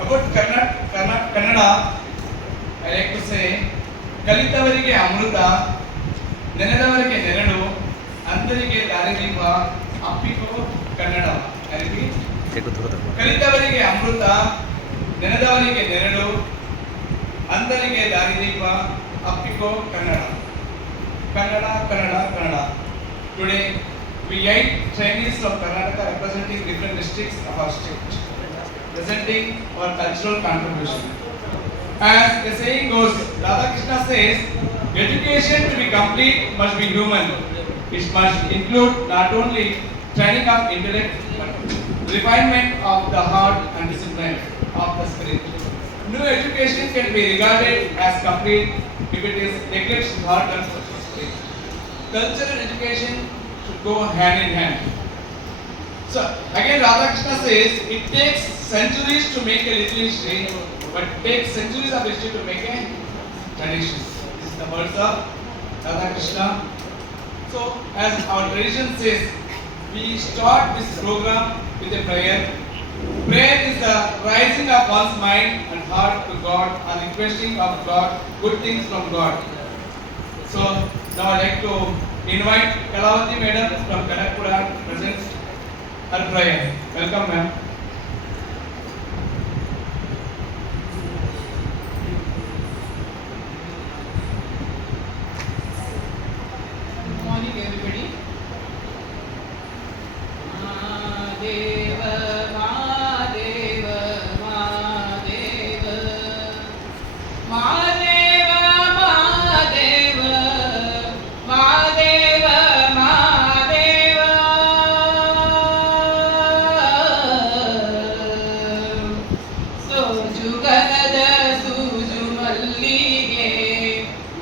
About Kannada, I like to say, ಕಲಿತವರಿಗೆ ಅಮೃತ, ನೆನೆದವರಿಗೆ ನೆರಳು, ಅಂಧರಿಗೆ ದಾರಿದೀಪ, ಅಪ್ಪಿಕೋ ಕನ್ನಡ. ಕಲಿತವರಿಗೆ ಅಮೃತ, ನೆನೆದವರಿಗೆ ನೆರಳು, ಅಂಧರಿಗೆ ದಾರಿದೀಪ, ಅಪ್ಪಿಕೋ Kannada. Kannada, Kannada, Kannada. Today, we 8 trainees from Karnataka representing different districts of our state, presenting our cultural contribution. As the saying goes, Radhakrishna says, education to be complete must be human. It must include not only training of intellect, but refinement of the heart and discipline of the spirit. No education can be regarded as complete if it is neglects heart and spirit. Culture and education should go hand in hand. So again Radhakrishna says, it takes centuries to make a little history, but it takes centuries of history to make a tradition. This is the words of Radhakrishna. So as our tradition says, we start this program with a prayer. Prayer is the rising of one's mind and heart to God and requesting of God good things from God. So now I like to invite Kalavati Madam from Kanakpura to present her prayer. Welcome, ma'am. Good morning, everybody. Mahadeva, Mahadeva, Mahadeva, Mahadeva, Mahadeva, Mahadeva, Mahadeva. ಸೋಜುಗನದ ಸೂಜು ಮಲ್ಲಿಗೆ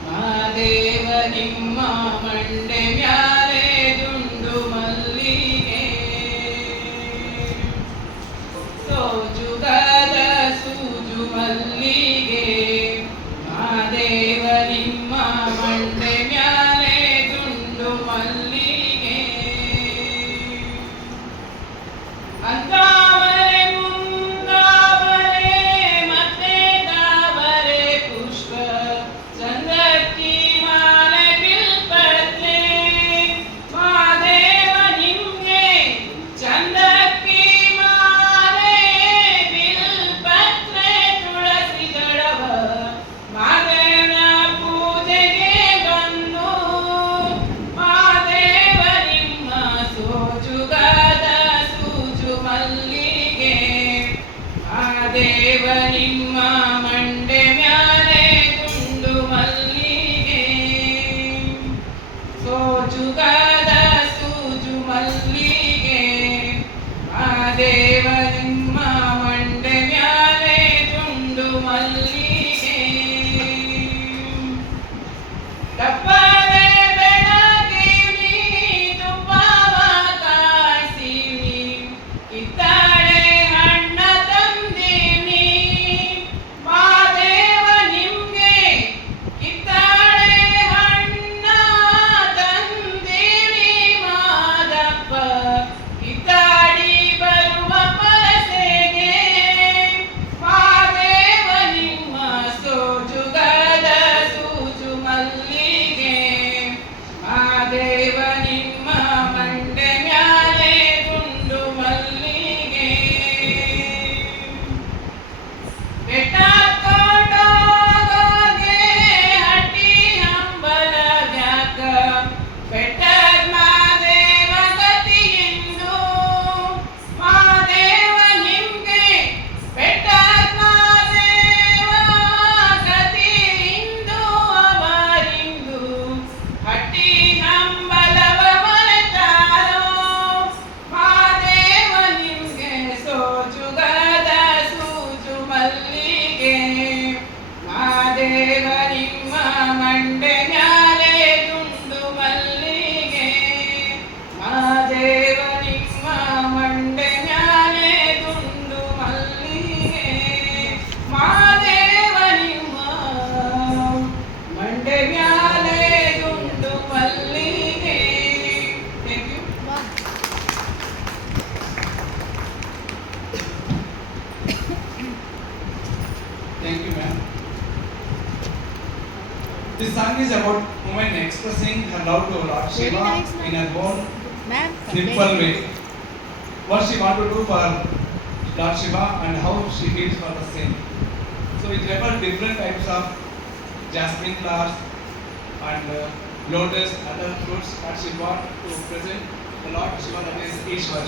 ಮಹಾದೇವ ನಿಮ್ಮ ಮಂಡೆ ಮ್ಯಾಲೆ ದುಂಡು ಮಲ್ಲಿಗೆ. ಸೋಜುಗದ ಸೂಜು ಮಲ್ಲಿಗೆ ಮಹಾದೇವ ನಿಮ್ಮ ಮಂಡೆ ಮ್ಯಾಲೆ ದುಂಡು ಮಲ್ಲಿಗೆ. ಅಂತಾವರೆ ಮುಂದಾವರೆ ಮತ್ತೆ ತಾವರೆ ಪುಷ್ಪ ಚಂದಕ್ಕಿ ಮಾಲೆ ಬಿಲ್ಪತ್ರೆ ಮಹಾದೇವ ನಿಮ್ಗೆ ಚಂದಕ್ಕಿ ಮಾಲೆ ಬಿಲ್ಪತ್ರೆ ತುಳಸಿ ದಳವ ಮಹಾದೇವನ ಪೂಜೆಗೆ ಬಂದು ಮಹಾದೇವ ನಿಮ್ಮ ಸೋಜುಗದ ಸೂಜು ಮಲ್ಲಿಗೆ ಮಹಾದೇವ ನಿಮ್ಮ ಮಂಡೆ ಮ್ಯಾಲೆ ದುಂಡು ಮಲ್ಲಿಗೆ. ಸೋಜುಗದ ಸೂಜು ಮಲ್ಲಿಗೆ ಮಹಾದೇವ ನಿಮ್ಮ ಮಂಡೆ ಮ್ಯಾಲೆ ದುಂಡು ಮಲ್ಲಿಗೆ. ತಪ್ಪದೆ ಬೆಳಗಿನಿ ತುಪ್ಪವ ಕಾಯಿಸಿನಿ ಕಿತ್ತಳೆ ಹಣ್ಣ ತಂದಿನಿ This song is about woman expressing her love to Lord Very Shiva nice, in ma'am. her own Ma'am, simple way. What she want to do for Lord Shiva and how she feels for the same. So it refers different types of jasmine flowers and lotus, other fruits that she want to present the Lord Shiva, that is Ishwar.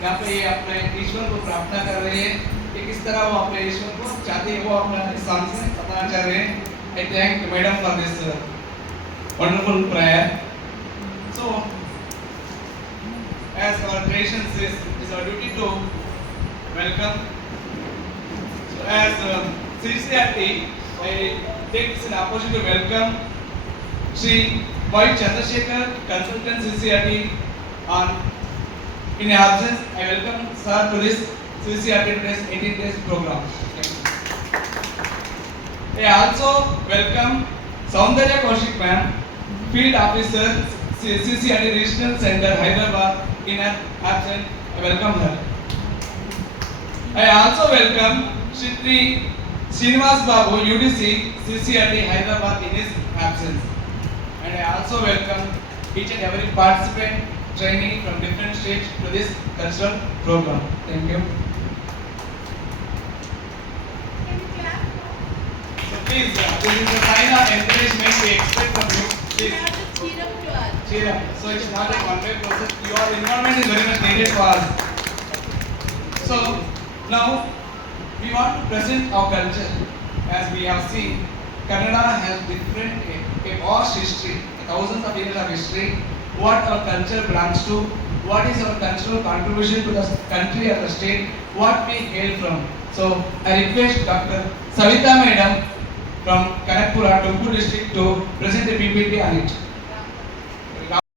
यहाँ पे ये अपने ईश्वर को प्रार्थना कर रहे हैं कि किस तरह वो अपने ईश्वर को चाहते हैं, वो अपना इस सॉन्ग से बताना चाह रहे हैं. I thank Madam for this wonderful prayer. So, as our tradition says, it is our duty to welcome. So, as CCRT, I take this an opportunity to welcome Shri Y. Chandrasekhar, consultant CCRT. In absence, I welcome Sir to this CCRT today's 18 days program. I also welcome Saundarya Kaushik ma'am, Field Officer, CCRT Regional Center, Hyderabad. In her absence, I welcome her. I also welcome Shri Srinivas Babu, UDC, CCRT, Hyderabad in his absence. And I also welcome each and every participant, trainee from different states to this cultural program. Thank you. So please, this is a sign of encouragement we expect from you. Please cheer up. So it's not a one-way process. Your involvement is very much needed for us. So now we want to present our culture. As we have seen, Kannada has different, a vast history, thousands of years of history. What our culture belongs to, what is our cultural contribution to the country or the state, what we hail from. So I request Dr. Savita Madam from Kanakpura, Tumkur district to present a PPT on it.